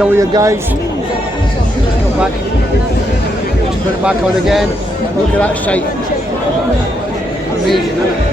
Show you guys. Go back. Just put it back on again. Look at that shape. Amazing, isn't it?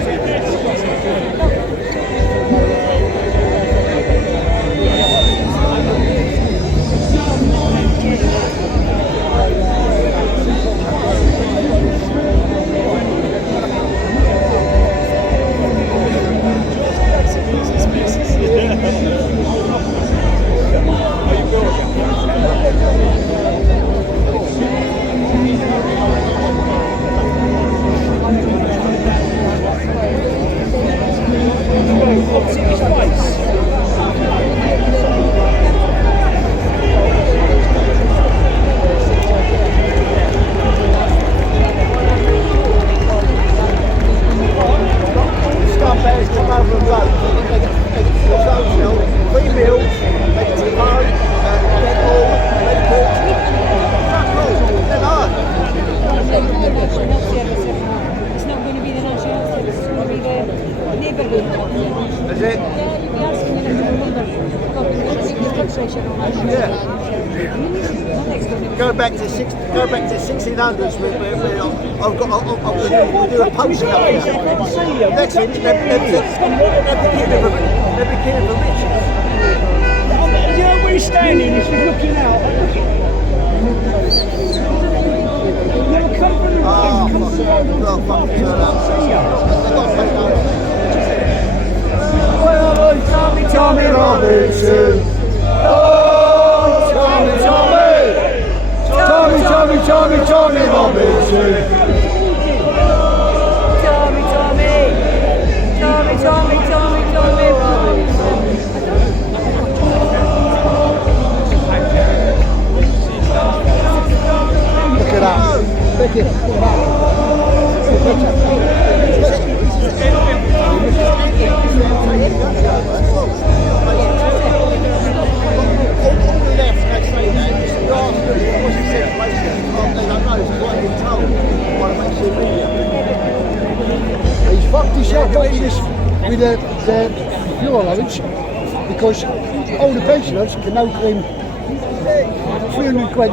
Is it? Yeah. Go back to 1600s. We'll do a post up here. That's it. They're beginning of riches. You know where he's standing? He's looking out. Never come from the road. Come from the road. Tommy Robinson. Oh, Tommy Robinson. Tommy Robinson. Look at that. Look at He's fucked himself up with the fuel allowance because all the pensioners can now claim 300 quid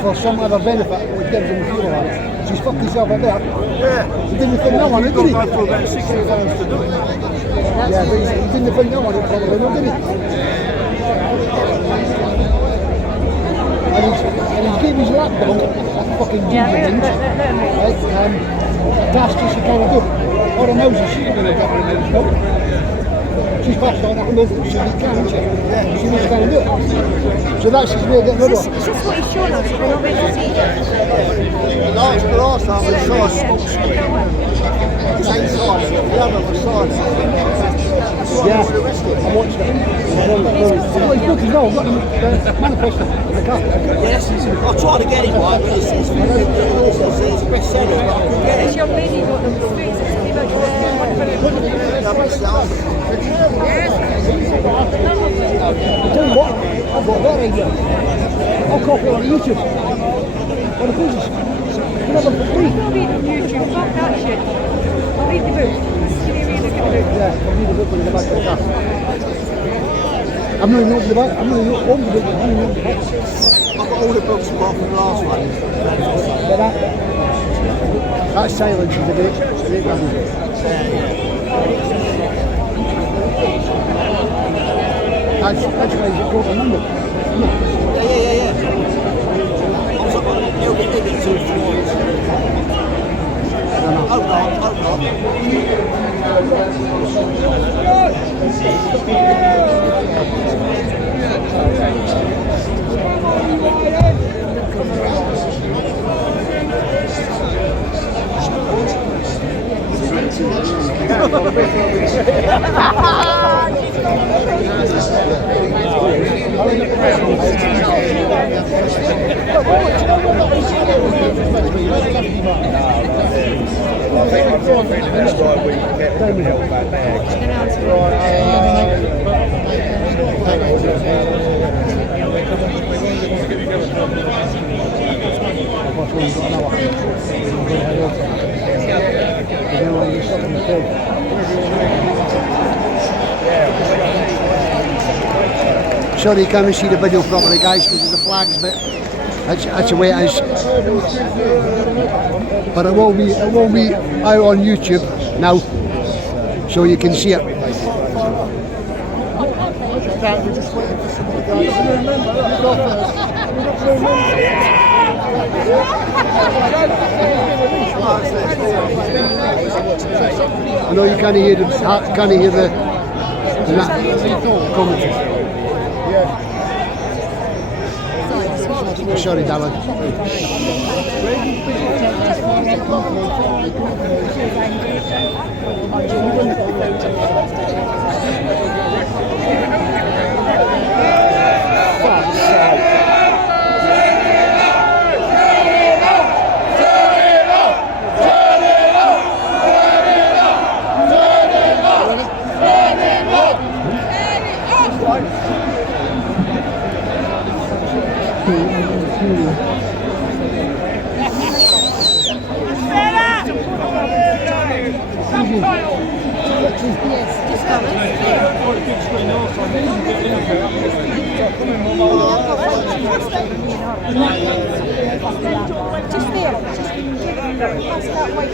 for some other benefit which gives them the fuel allowance. So he's fucked himself up there. Yeah. He didn't think no one, did he? For about 60 pounds to do it. Yeah, but he didn't think no one would probably know, did he? And he gave his lapdog, that fucking ginger thing, right, that's just the kind of good. All the noses, she's going to get rid of the dog. She's passed on that move, she can't, isn't she? Yeah. She was going to do it. So that's his way of getting rid of her. Is this what he's shown us? We're not meant to see it. Last time we saw a smoke screen. Same size, the other was size. Yeah, I watched it. Well, it's good as well, I've got the manifesto in the car. Yes, I tried to get it right, but it says it's best seller, but I couldn't get This it. young lady got them streets that came out I tell you what, I've got that idea. I'll copy it on YouTube. On the cruises. You can have them for free. I'll read on YouTube, fuck that shit. I'll read the book. Can you read the book? Yeah, I'll read the book in the back of the car. I'm not even open the back, I'm not even open the book, I'm not even open the back. I've got all the books apart from the last one. But that silence is a great level. That's why you brought the number. Yeah. I was up on the hill, they did it 2 floors. Hope not. I think that's why we get the help bad bag. sure you can't see the video properly, guys, because the flag's bit. That's the way it is. But it will be out on YouTube now, so you can see it. We're just waiting for some of the I know you can't hear the commentary. Sorry, darling. Just there, just past that white.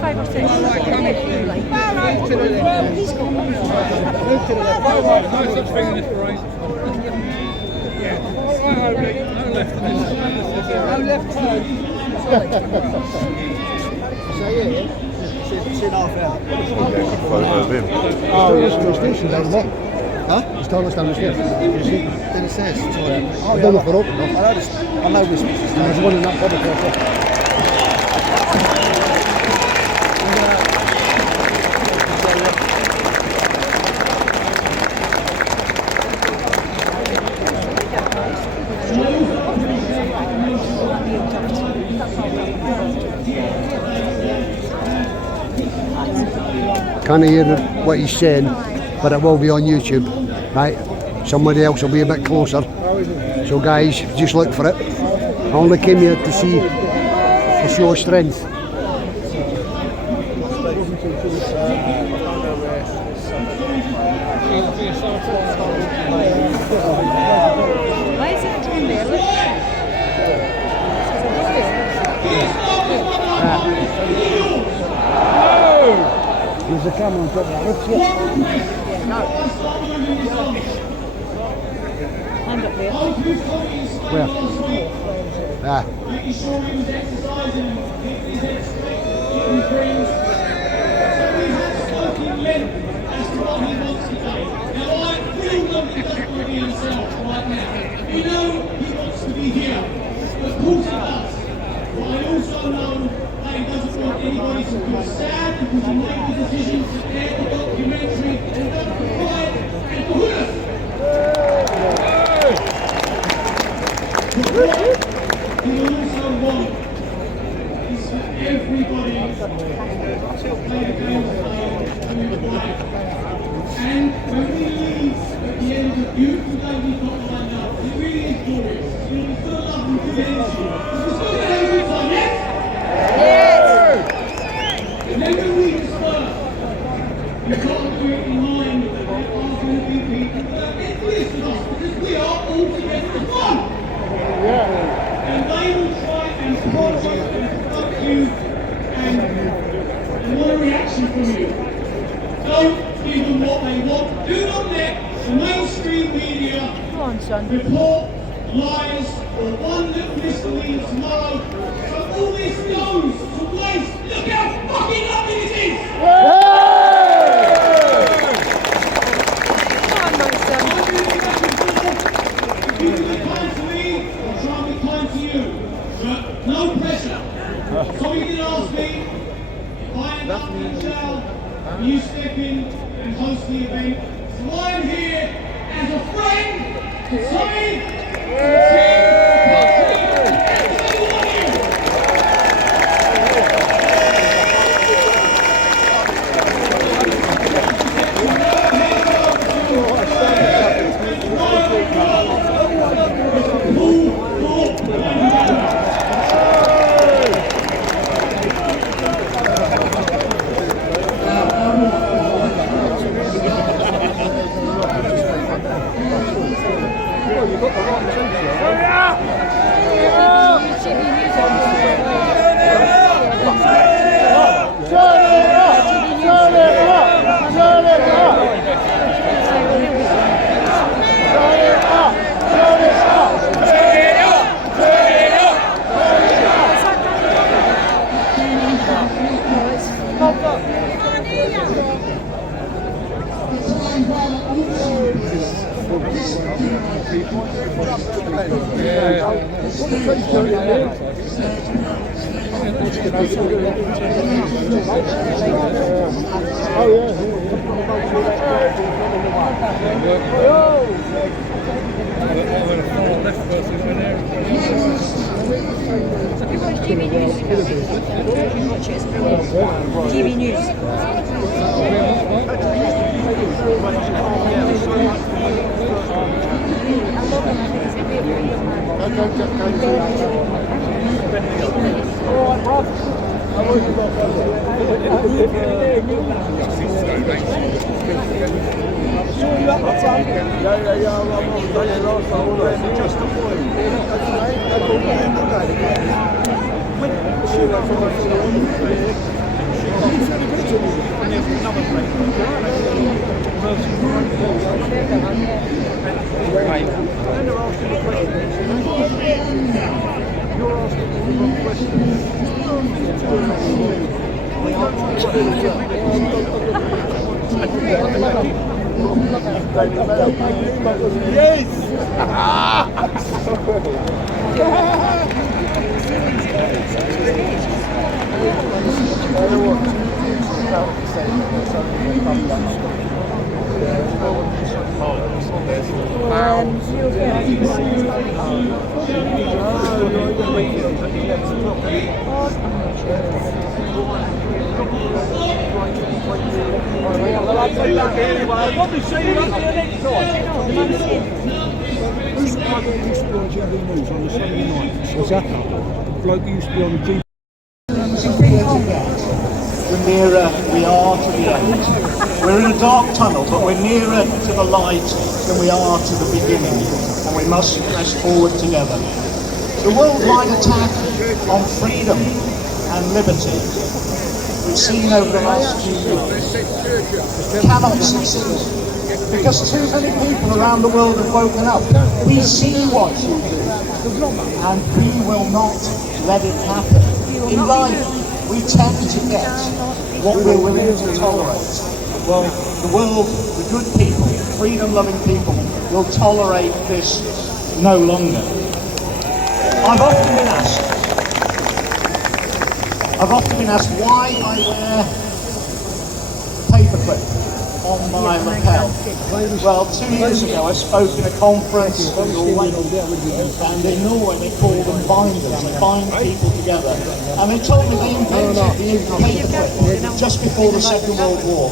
Five or six. He's got Photo of him. Oh, it's the station down there. Huh? It's down the stairs. Then it says toilet. I don't know if they're open though. I know this. There's one in that public also. Can't hear what he's saying, but it will be on YouTube, right? Somebody else will be a bit closer. So guys, just look for it. I only came here to see the show strength. Why is it in there? There's a camera on top of that roof, yeah. Hand up there. Where? Ah. We know he wants to be here. Of course he does. But I also know that he doesn't want anybody to feel sad because he made the decision to air the documentary and for pride and for hooders. What he also wants is for everybody to play the game and when we leave at the end of the beautiful day we've got lined up, it really is glorious. It's going to be full of love and good energy. We're still going to have a good time, yes? And then when we disperse, we've got to do it in line with there are going to be people that are envious of us because we are all together as one. And they will try and provoke and provoke you and want a reaction from you. Don't give them what they want. Do not let the mainstream media Come on, son. report lies or one little mislead tomorrow. So all this goes to waste. Look how fucking lovely this is! Come on, my son. You can be kind to me, I'll try and be kind to you. But no pressure. So you can ask me if I end up in jail, you step in and host the event. So I'm here as a friend to Tommy, to Tim, and to every single one of you. Pull TV News. What's that? Bloke used to be on the G. The nearer we are to the end. We're in a dark tunnel, but we're nearer to the light than we are to the beginning, and we must press forward together. The worldwide attack on freedom and liberty we've seen over the last few years cannot succeed, because too many people around the world have woken up. We see what you do, and we will not let it happen. In life, we tend to get what we're willing to tolerate. Well, the world, the good people, freedom-loving people, will tolerate this no longer. I've often been asked why I wear paperclip on my lapel. Well, 2 years ago I spoke in a conference in Norway, and in Norway they call them binders. They bind people together. And they told me they invented the paperclip just before the Second World War.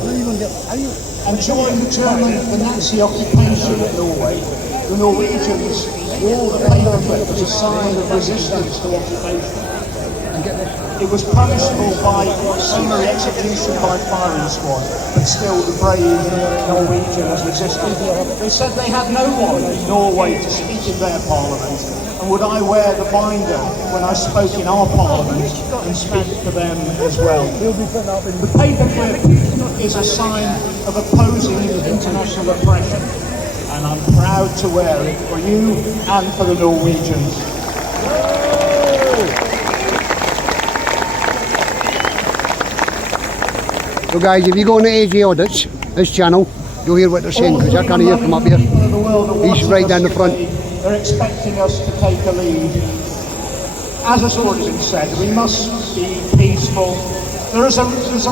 And during the Nazi occupation of Norway, the Norwegians wore the paperclip as a sign of resistance to occupation. It was punishable by summary execution by firing squad, but still the brave Norwegians resisted. They said they had no one in Norway to speak in their parliament, and would I wear the binder when I spoke in our parliament and speak for them as well. The paperclip is a sign of opposing international oppression, and I'm proud to wear it for you and for the Norwegians. So guys, if you go on the AJ Audits, this channel, you'll hear what they're saying, because I can't hear from up here. He's right down the front. They're expecting us to take a lead. As has already been said, we must be peaceful. There's a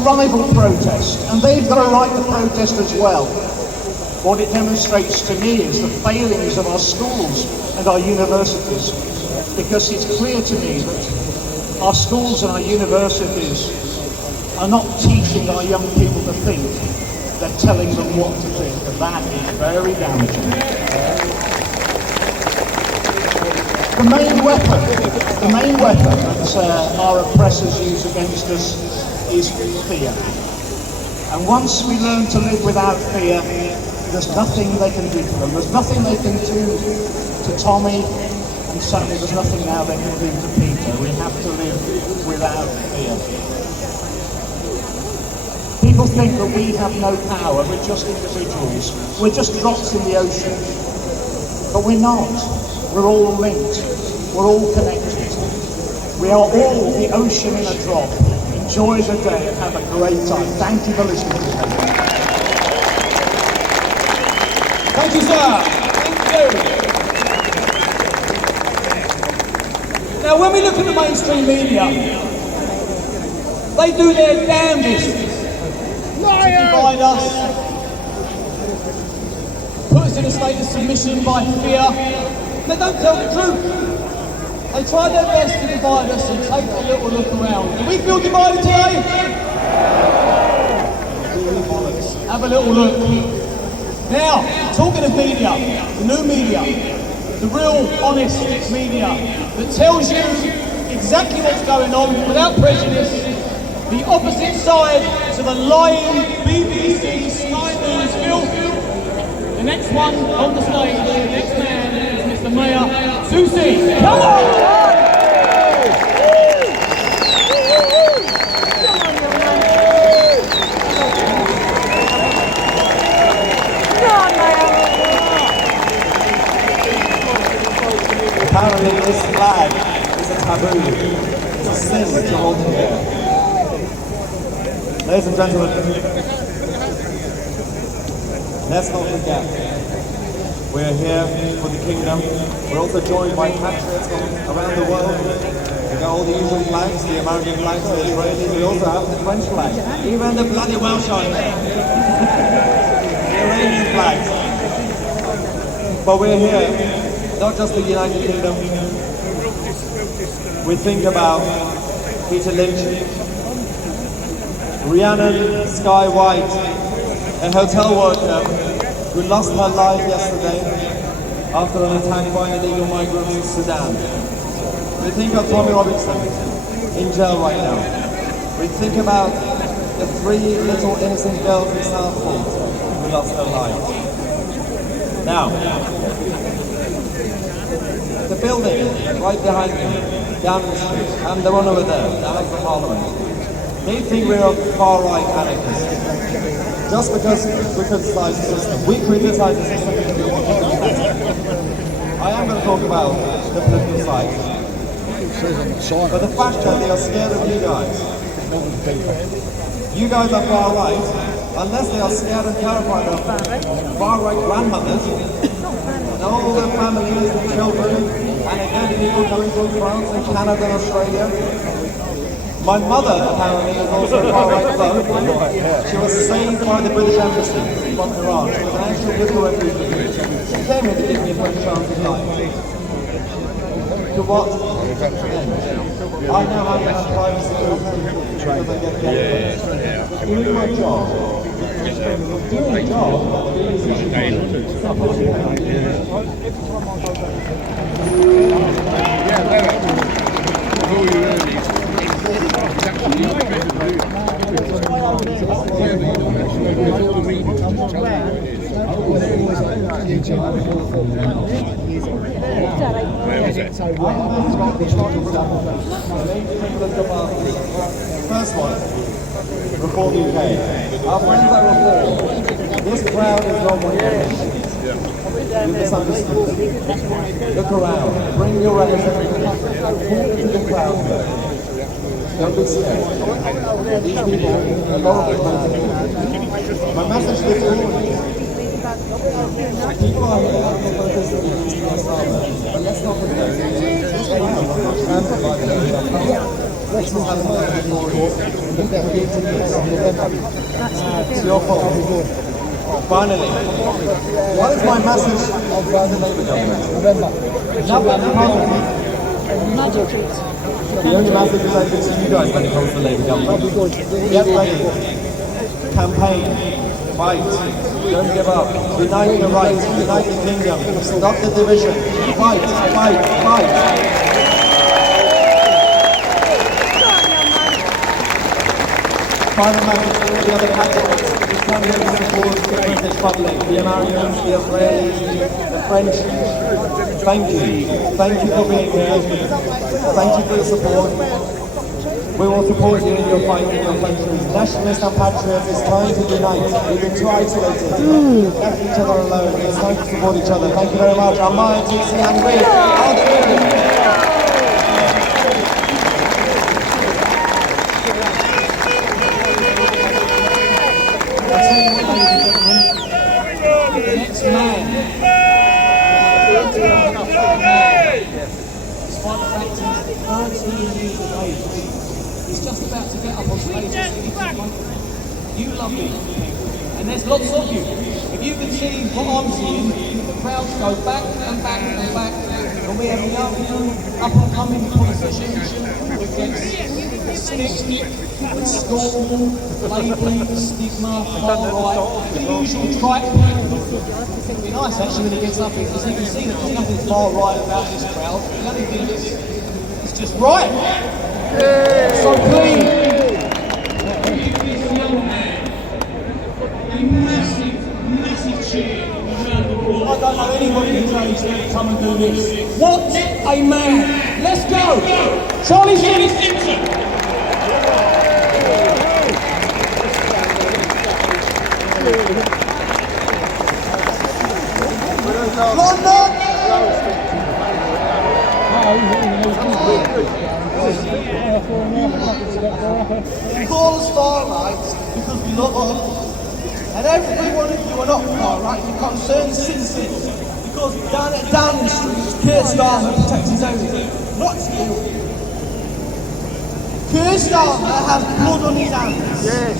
rival protest, and they've got a right to protest as well. What it demonstrates to me is the failings of our schools and our universities, because it's clear to me that our schools and our universities are not teaching our young people to think, they're telling them what to think, and that is very damaging. The main weapon that our oppressors use against us is fear. And once we learn to live without fear, there's nothing they can do to them. There's nothing they can do to to Tommy, and certainly there's nothing now they can do to Peter. We have to live without fear. People think that we have no power, we're just individuals, we're just drops in the ocean. But we're not. We're all linked, we're all connected. We are all the ocean in a drop. Enjoy the day and have a great time. Thank you for listening to me. Thank you, sir. Thank you. Now, when we look at the mainstream media, they do their damnedest to divide us, put us in a state of submission by fear. They don't tell the truth. They try their best to divide us and take a little look around. Do we feel divided today? Have a little look. Now, talking of media, the new media, the real honest media that tells you exactly what's going on without prejudice, the opposite side to the lying BBC Sky News filth. The next one on the stage, the next man is Mr. Mayor Susi. Come on! Apparently this flag is a taboo. It's a sin to hold it here. Ladies and gentlemen, let's not forget, we're here for the kingdom. We're also joined by patriots from around the world. We've got all the usual flags, the American flags, the Israeli, we also have the French flag. Even the bloody Welsh on there. The Iranian flags. But we're here, not just the United Kingdom. We think about Peter Lynch, Rhiannon Sky White, a hotel worker who lost her life yesterday after an attack by illegal migrants in Sudan. We think of Tommy Robinson in jail right now. We think about the 3 little innocent girls in Southport who lost their lives. Now, the building right behind me, Downing Street, and the one over there, down at the Parliament. They think we're far-right anarchists. Just because we criticize the system. We criticize the system. I am going to talk about the political side. But the fact that they are scared of you guys. You guys are far-right, unless they are scared and terrified of far-right grandmothers, and all their families and children, and again people coming from France and Canada and Australia. My mother, apparently, is also a far-right vote. She was saved by the British Embassy from Iran. She was an actual political refugee. She came here to give me a first chance in life. To what end? I now have to have privacy because I get paid. Doing my job. Doing my job. First one, Reform UK. Our friends at Reform, this crowd is not what you You misunderstood. Look around, bring your representatives, talk to the crowd here. Don't be scared. These people, a lot of them, my message is all people are here for purpose of but let's not forget, this crowd is amplified by the let's not have another it's your fault. Finally, what is my message of the Labour government? The only message is I can see you guys when it comes to the Labour government. Get ready. Campaign. Fight. Don't give up. Unite the right. Unite the kingdom. Stop the division. Fight. Fight. Fight. Final message to all the other candidates. come here to support the British public, the Americans, the Israelis, the French. Thank you. Thank you for being here. Thank you for your support. We will support you in your fight in your country. Nationalists and patriots, it's time to unite. We've been too isolated. Left each other alone. It's time to support each other. Thank you very much. I'm Maya Dixie and we are the next man. Despite the fact he's 13 years of age, he's just about to get up on stage and speak in front of you lovely people. And there's lots of you. If you can see what I'm seeing, the crowds go back and back and back. And we have young, up-and-coming politicians with stick, with scorn, labeling, stigma, far-right, the usual tripe. It'd be nice actually when he gets up here, because you can see that there's nothing far-right about this crowd. The only thing is, it's just right. So please, Give this young man a massive, massive cheer around the I world. don't know anybody who knows going to come and do this. What a man! Let's go! Charlie Simpson! London! We call us far right because we love us. And every one of you are not far right, you're concerned citizens. Because down at Downing Street, Keir Starmer protects his own. Not you. Keir Starmer has blood on his hands. Yes.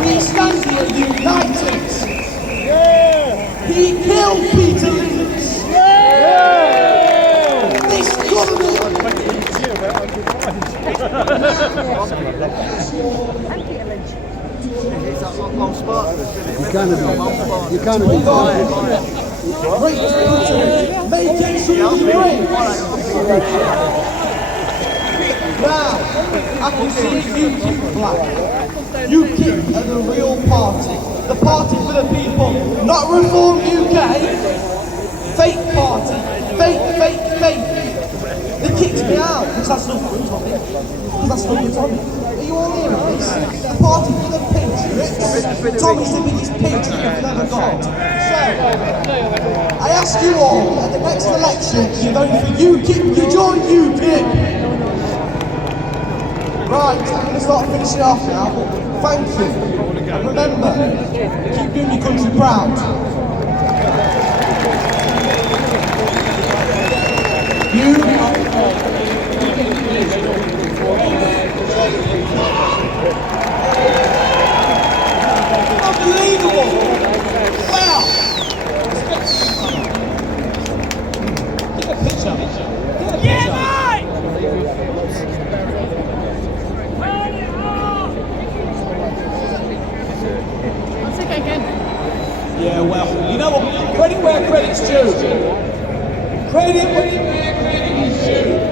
We stand here united. He killed Peter Lynch. This government. You can't be Great Britain, making sure great. Now, I can see UKIP flag. UKIP are the real party. The party for the people. Not Reform UK. Fake party. Fake. They kicked me out because that's not good on it. Because that's not good on it. Are you all hearing this? The party for the patriots. Tommy's the biggest patriot we've ever got. So, I ask you all at the next election, you vote for UKIP, you join UKIP. Right, I'm going to start finishing off now. Thank you. And remember, keep doing your country proud. You unbelievable! Wow! Get a picture. Yeah, well, you know what? Credit where credit's due. Credit where credit's due.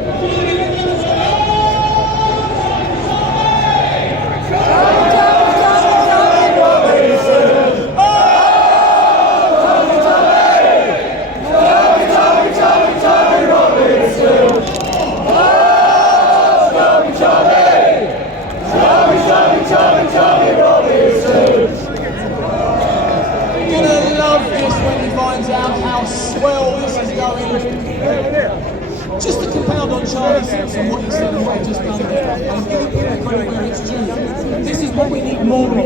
Just to compound on Charlie Simpson, what he said and what he just done there, and giving people credit where it's due. This is what we need more of.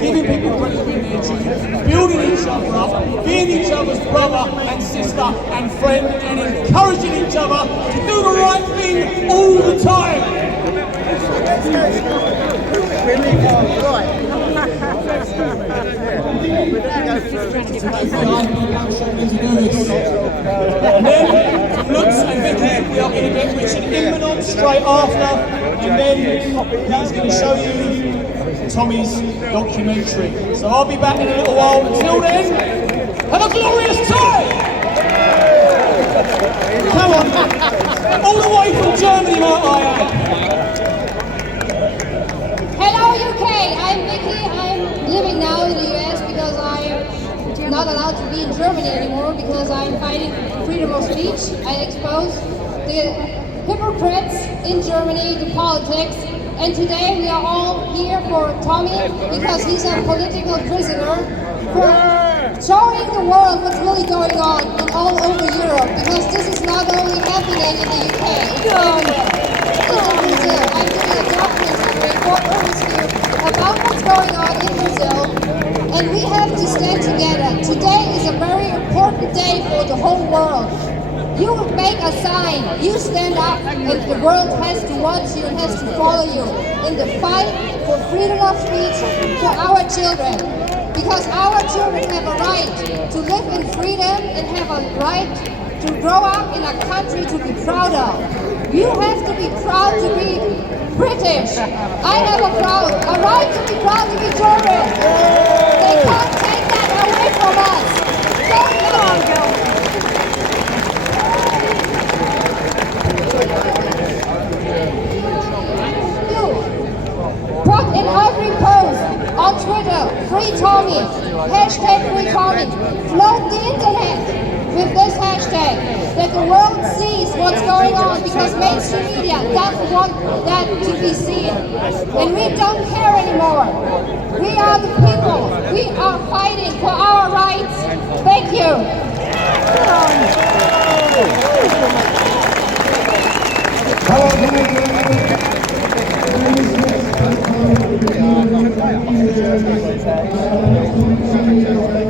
Giving people credit where they're due, building each other up, being each other's brother and sister and friend, and encouraging each other to do the right thing all the time. And then, Lutz and Vicky, we are going to get Richard Inman on straight after, and then he's going to show you Tommy's documentary. So I'll be back in a little while. Until then, have a glorious time! Come on, all the way from Germany, might I add. Hello UK, I'm Vicky. Germany anymore because I'm fighting freedom of speech. I expose the hypocrites in Germany, the politics, and today we are all here for Tommy because he's a political prisoner, for showing the world what's really going on in all over Europe, because this is not only happening in the UK, it's everywhere. It's in Brazil. I'm doing a documentary about what's going on in Brazil, and we have to stand together. Today is a very important day for the whole world. You make a sign, you stand up, and the world has to watch you and has to follow you in the fight for freedom of speech for our children. Because our children have a right to live in freedom and have a right to grow up in a country to be proud of. You have to be proud to be British. I have a right to be proud to be German. They can't take that away from us. Come on, girl. Put in every post on Twitter, Free Tommy, hashtag Free Tommy. Float the internet with this hashtag, that the world sees what's going on, because mainstream media doesn't want that to be seen. And we don't care anymore. We are the people. We are fighting for our rights. Thank you.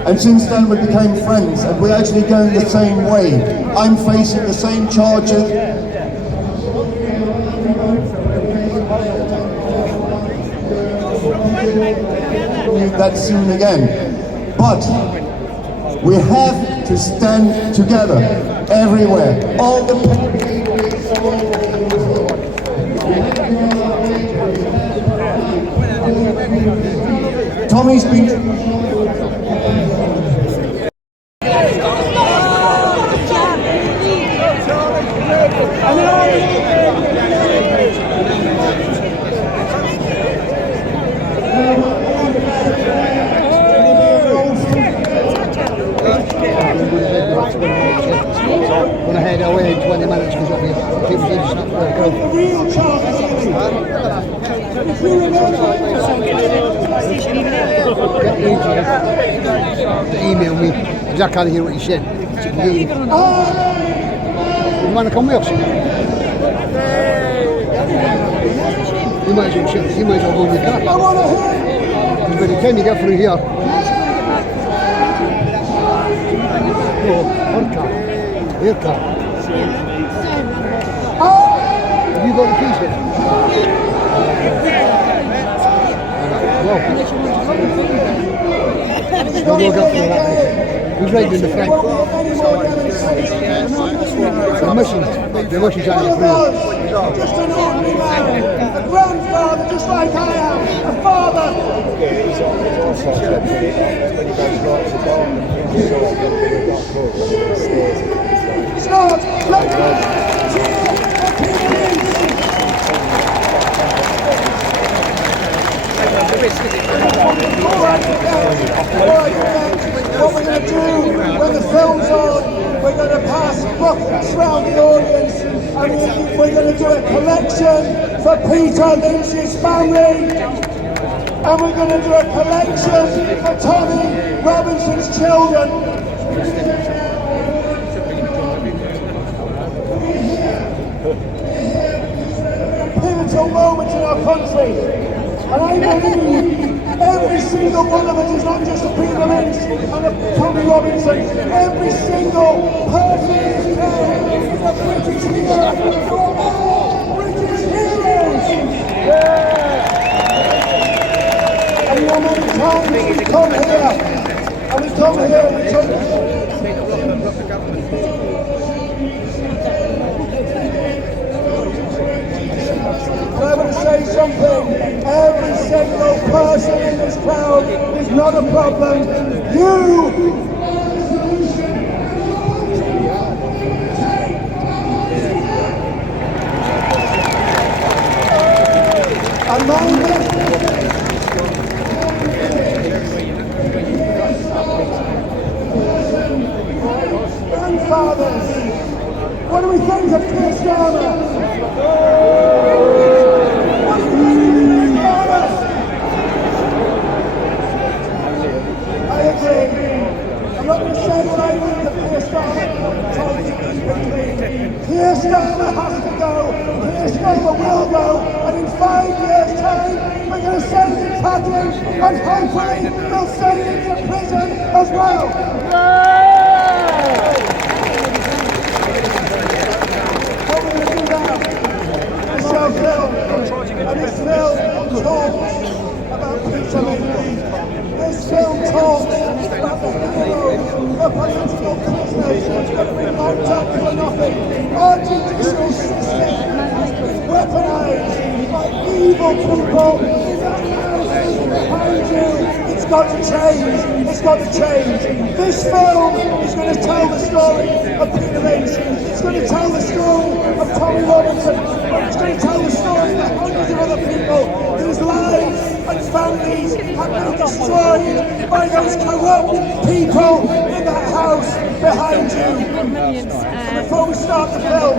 And since then we became friends, and we're actually going the same way. I'm facing the same charges. That soon again. But we have to stand together everywhere. All the Tommy's been When I head away in 20 minutes because people did just not work out. Get to email me because I can't hear what you said. You want to come with us? You might as well go in the car. Because by the time you get through here, her car. Have you got the keys there? Well, we'll go up for that. Who's right in the front? The mission's on your through. Just an ordinary man, a grandfather just like I am, a father. Start, let's go. What we're going to do when the film's on, we're going to pass books around the audience, and we're going to do a collection for Peter Lynch's family, and we're going to do a collection for Tommy Robinson's children. Pivotal moment in our country, and I believe every single one of us is not just a Peter Lynch and a Tommy Robinson. Every single person is there is a British hero. You're all British heroes. And you know many times we come here, and we come here and we talk. I'm going to say something. Every single person in this crowd is not a problem. You! And my What do we think of Keir Starmer? What do you think of Keir Starmer? I agree. I'm not going to say what I think of Keir Starmer. I told you evenly. Keir Starmer has to go. Keir Starmer will go. And in 5 years' time, we're going to send him packing. And hopefully, they'll send him to prison as well. What we're going to do now is show film. And this film talks about Peterloo. This film talks about the heroes of political prisoners that have been locked up for nothing. Our judicial system is weaponized by evil people in that house behind you. It's got to change. It's got to change. This film is going to tell the story of Peter Lynch. It's going to tell the story of Tommy Robinson. It's going to tell the story of hundreds of other people whose lives and families have been destroyed by those corrupt people in that house behind you. And before we start the film,